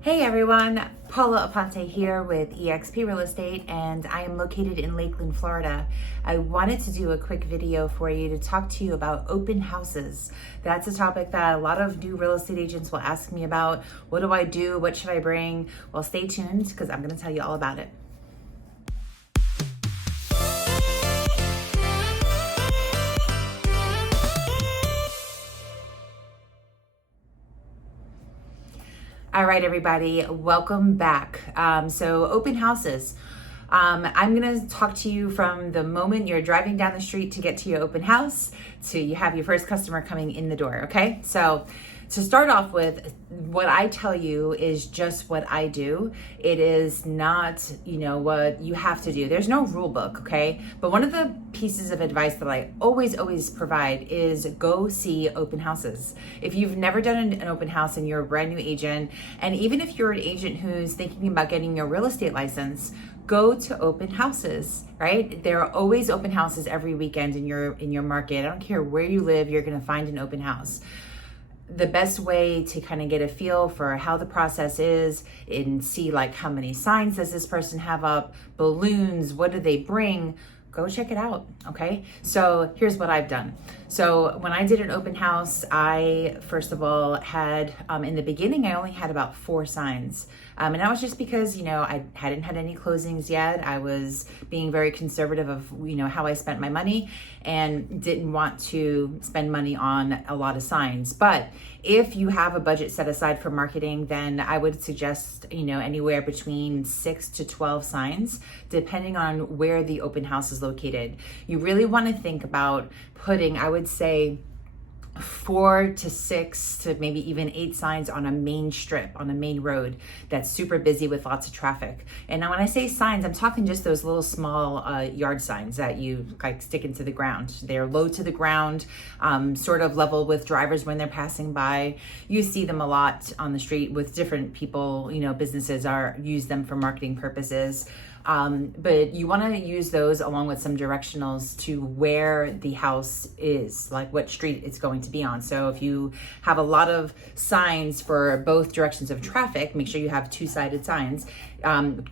Hey everyone, Paula Aponte here with eXp Real Estate, and I am located in Lakeland, Florida. I wanted to do a quick video for you to talk to you about open houses. That's a topic that a lot of new real estate agents will ask me about. What do I do? What should I bring? Well, stay tuned because I'm going to tell you all about it. All right, everybody, welcome back. So open houses. I'm gonna talk to you from the moment you're driving down the street to get to your open house to you have your first customer coming in the door, okay? So to start off with, what I tell you is just what I do. It is not, what you have to do. There's no rule book, okay? But one of the pieces of advice that I always provide is go see open houses. If you've never done an open house and you're a brand new agent, and even if you're an agent who's thinking about getting your real estate license, go to open houses, right? There are always open houses every weekend in your market. I don't care where you live, you're gonna find an open house. The best way to kind of get a feel for how the process is and see like how many signs does this person have up, balloons, what do they bring, go check it out, okay? So here's what I've done. So when I did an open house, I first of all had, in the beginning, I only had about 4 signs. And that was just because, I hadn't had any closings yet. I was being very conservative of, how I spent my money and didn't want to spend money on a lot of signs. But if you have a budget set aside for marketing, then I would suggest, anywhere between 6 to 12 signs, depending on where the open house is located. You really want to think about putting, I would say, 4 to 6 to maybe even 8 signs on a main strip, on a main road that's super busy with lots of traffic. And now when I say signs, I'm talking just those little small yard signs that you like stick into the ground. They're low to the ground, sort of level with drivers when they're passing by. You see them a lot on the street with different people, businesses use them for marketing purposes. But you want to use those along with some directionals to where the house is, like what street it's going to be on. So if you have a lot of signs for both directions of traffic, make sure you have 2-sided signs.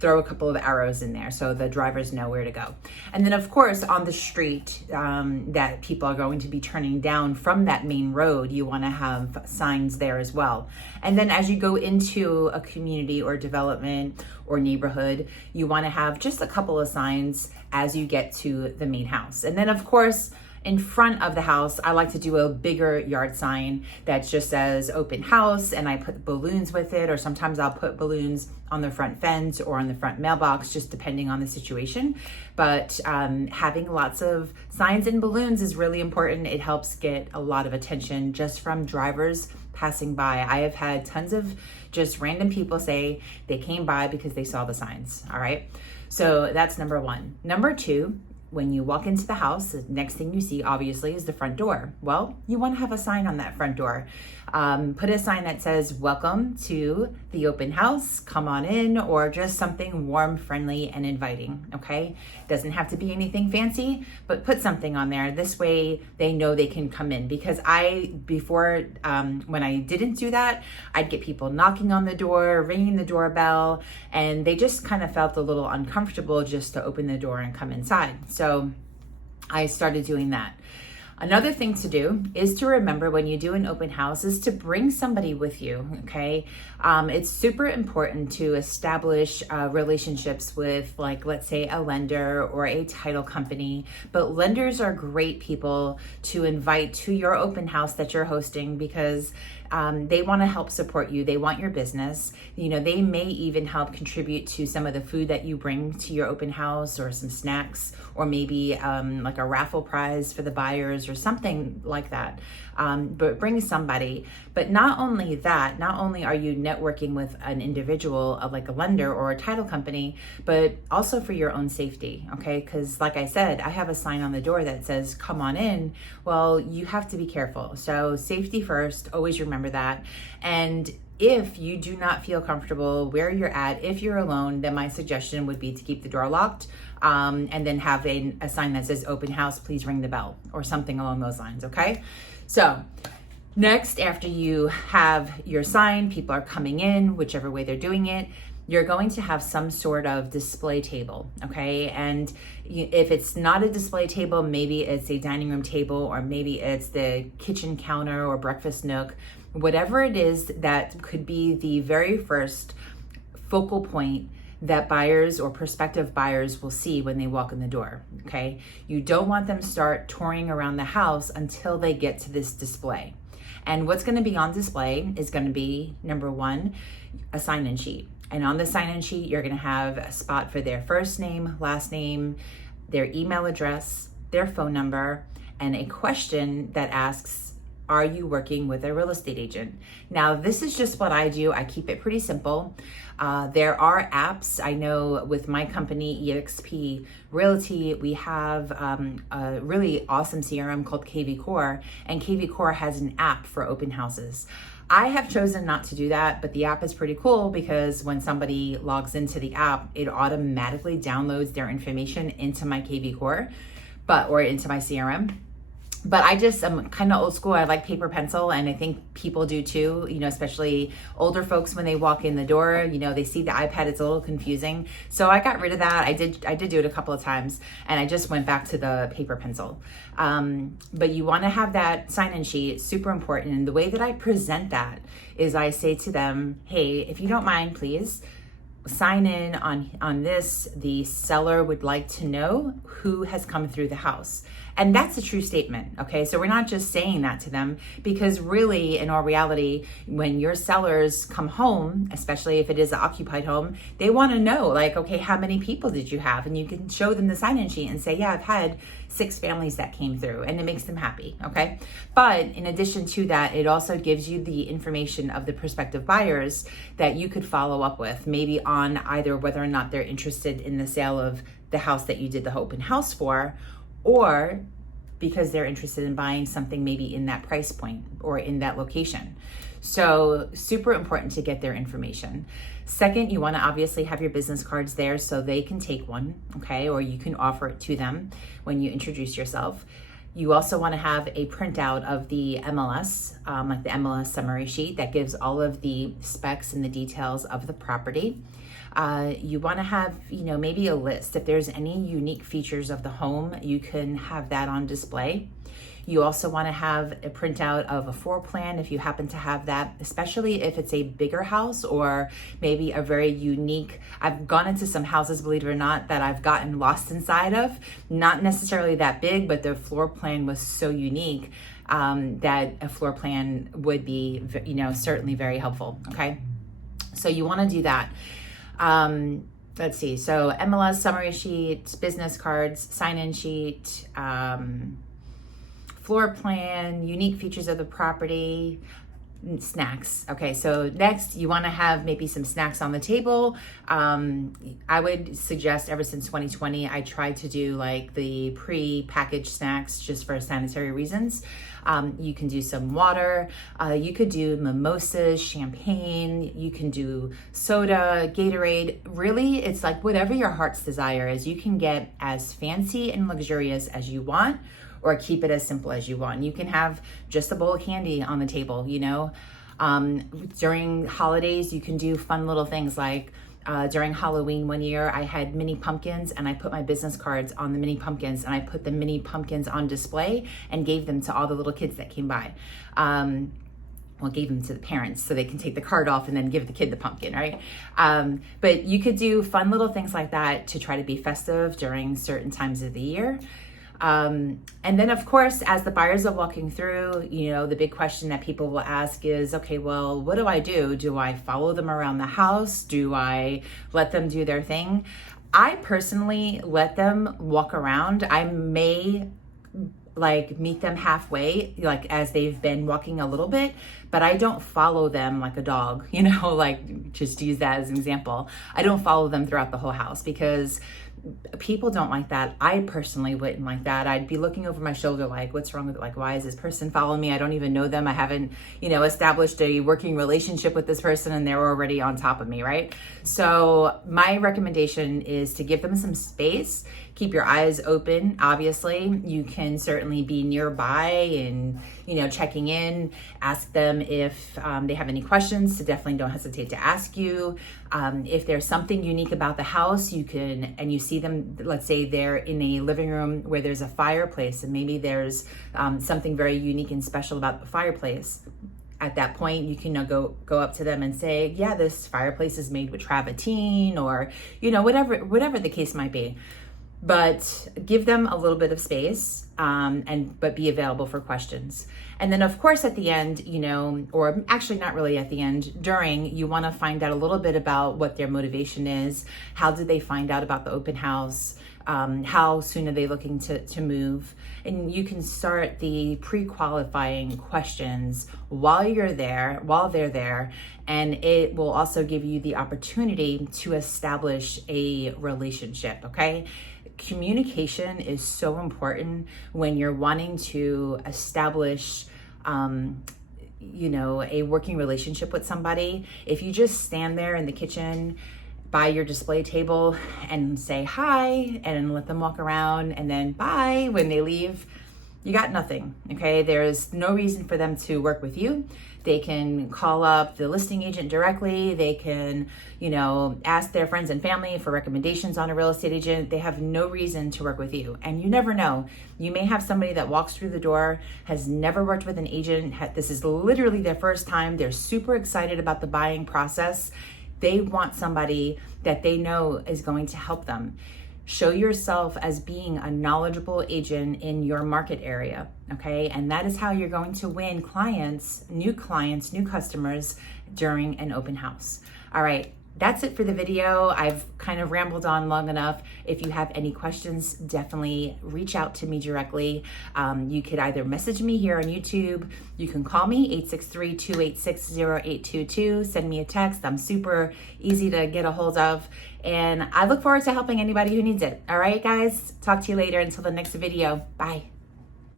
Throw a couple of arrows in there so the drivers know where to go. And then of course on the street that people are going to be turning down from that main road, you want to have signs there as well. And then as you go into a community or development or neighborhood, you want to have just a couple of signs as you get to the main house. And then of course, in front of the house, I like to do a bigger yard sign that just says open house, and I put balloons with it, or sometimes I'll put balloons on the front fence or on the front mailbox, just depending on the situation. But having lots of signs and balloons is really important. It helps get a lot of attention just from drivers passing by. I have had tons of just random people say they came by because they saw the signs, all right? So that's number 1. Number 2, when you walk into the house, the next thing you see obviously is the front door. Well, you want to have a sign on that front door. Put a sign that says, welcome to the open house, come on in, or just something warm, friendly, and inviting, okay? Doesn't have to be anything fancy, but put something on there. This way they know they can come in, because before, when I didn't do that, I'd get people knocking on the door, ringing the doorbell, and they just kind of felt a little uncomfortable just to open the door and come inside. So I started doing that. Another thing to do is to remember when you do an open house is to bring somebody with you, okay? It's super important to establish relationships with, like, let's say a lender or a title company, but lenders are great people to invite to your open house that you're hosting, because they want to help support you. They want your business. They may even help contribute to some of the food that you bring to your open house, or some snacks, or maybe like a raffle prize for the buyers or something like that. But bring somebody. But not only that, not only are you networking with an individual, like a lender or a title company, but also for your own safety, okay? Because like I said, I have a sign on the door that says, come on in. Well, you have to be careful. So safety first, always remember that. And if you do not feel comfortable where you're at, if you're alone, then my suggestion would be to keep the door locked, and then have a sign that says open house, please ring the bell, or something along those lines, okay? So Next, after you have your sign, people are coming in, whichever way they're doing it, you're going to have some sort of display table, okay? And if it's not a display table, maybe it's a dining room table, or maybe it's the kitchen counter or breakfast nook, whatever it is that could be the very first focal point that buyers or prospective buyers will see when they walk in the door, okay? You don't want them start touring around the house until they get to this display. And what's gonna be on display is gonna be, number one, a sign-in sheet. And on the sign-in sheet, you're gonna have a spot for their first name, last name, their email address, their phone number, and a question that asks, are you working with a real estate agent? Now, this is just what I do. I keep it pretty simple. There are apps. I know with my company, eXp Realty, we have a really awesome CRM called KV Core, and KV Core has an app for open houses. I have chosen not to do that, but the app is pretty cool because when somebody logs into the app, it automatically downloads their information into my KV Core, or into my CRM. But I'm kind of old school. I like paper pencil, and I think people do too, especially older folks when they walk in the door, they see the iPad, it's a little confusing. So I got rid of that. I did do it a couple of times, and I just went back to the paper pencil. But you want to have that sign-in sheet, super important. And the way that I present that is I say to them, hey, if you don't mind, please sign in on this. The seller would like to know who has come through the house. And that's a true statement, okay? So we're not just saying that to them, because really, in all reality, when your sellers come home, especially if it is an occupied home, they want to know, like, okay, how many people did you have? And you can show them the sign-in sheet and say, yeah, I've had 6 families that came through, and it makes them happy, okay? But in addition to that, it also gives you the information of the prospective buyers that you could follow up with, maybe on either whether or not they're interested in the sale of the house that you did the open house for, or because they're interested in buying something maybe in that price point or in that location. So super important to get their information. Second, you want to obviously have your business cards there so they can take one, okay? Or you can offer it to them when you introduce yourself. You also want to have a printout of the MLS, like the MLS summary sheet that gives all of the specs and the details of the property. You want to have, maybe a list. If there's any unique features of the home, you can have that on display. You also want to have a printout of a floor plan if you happen to have that, especially if it's a bigger house or maybe a very unique. I've gone into some houses, believe it or not, that I've gotten lost inside of. Not necessarily that big, but the floor plan was so unique that a floor plan would be, certainly very helpful. Okay, so you want to do that. Let's see. So MLS summary sheet, business cards, sign-in sheet, floor plan, unique features of the property, snacks. Okay, so next you want to have maybe some snacks on the table. I would suggest, ever since 2020, I tried to do like the pre-packaged snacks just for sanitary reasons. You can do some water, you could do mimosas, champagne, you can do soda, Gatorade. Really, it's like whatever your heart's desire is. You can get as fancy and luxurious as you want, or keep it as simple as you want. You can have just a bowl of candy on the table, During holidays, you can do fun little things like during Halloween one year, I had mini pumpkins, and I put my business cards on the mini pumpkins, and I put the mini pumpkins on display and gave them to all the little kids that came by. Gave them to the parents so they can take the card off and then give the kid the pumpkin, right? But you could do fun little things like that to try to be festive during certain times of the year. And then of course, as the buyers are walking through, the big question that people will ask is, okay, well, what do I do? Do I follow them around the house? Do I let them do their thing? I personally let them walk around. I may meet them halfway, as they've been walking a little bit, but I don't follow them like a dog, like just use that as an example. I don't follow them throughout the whole house because people don't like that. I personally wouldn't like that. I'd be looking over my shoulder like, what's wrong with it? Like, why is this person following me? I don't even know them. I haven't, established a working relationship with this person and they're already on top of me, right? So my recommendation is to give them some space. Keep your eyes open. Obviously, you can certainly be nearby and, checking in, ask them if they have any questions. So definitely don't hesitate to ask you. If there's something unique about the house, you see them, let's say they're in a living room where there's a fireplace and maybe there's something very unique and special about the fireplace. At that point, you can go up to them and say, yeah, this fireplace is made with travertine, or, whatever the case might be. But give them a little bit of space, but be available for questions. And then of course at the end, or actually not really at the end, during, you want to find out a little bit about what their motivation is. How did they find out about the open house? How soon are they looking to move? And you can start the pre-qualifying questions while they're there. And it will also give you the opportunity to establish a relationship, okay? Communication is so important when you're wanting to establish a working relationship with somebody. If you just stand there in the kitchen by your display table and say hi and let them walk around and then bye when they leave, you got nothing, okay? There's no reason for them to work with you. They can call up the listing agent directly. They can, ask their friends and family for recommendations on a real estate agent. They have no reason to work with you. And you never know. You may have somebody that walks through the door, has never worked with an agent. This is literally their first time. They're super excited about the buying process. They want somebody that they know is going to help them. Show yourself as being a knowledgeable agent in your market area, okay? And that is how you're going to win new customers during an open house. All right, that's it for the video. I've kind of rambled on long enough. If you have any questions, definitely reach out to me directly. You could either message me here on YouTube. You can call me 863-286-0822. Send me a text. I'm super easy to get a hold of. And I look forward to helping anybody who needs it. All right, guys, talk to you later. Until the next video. Bye.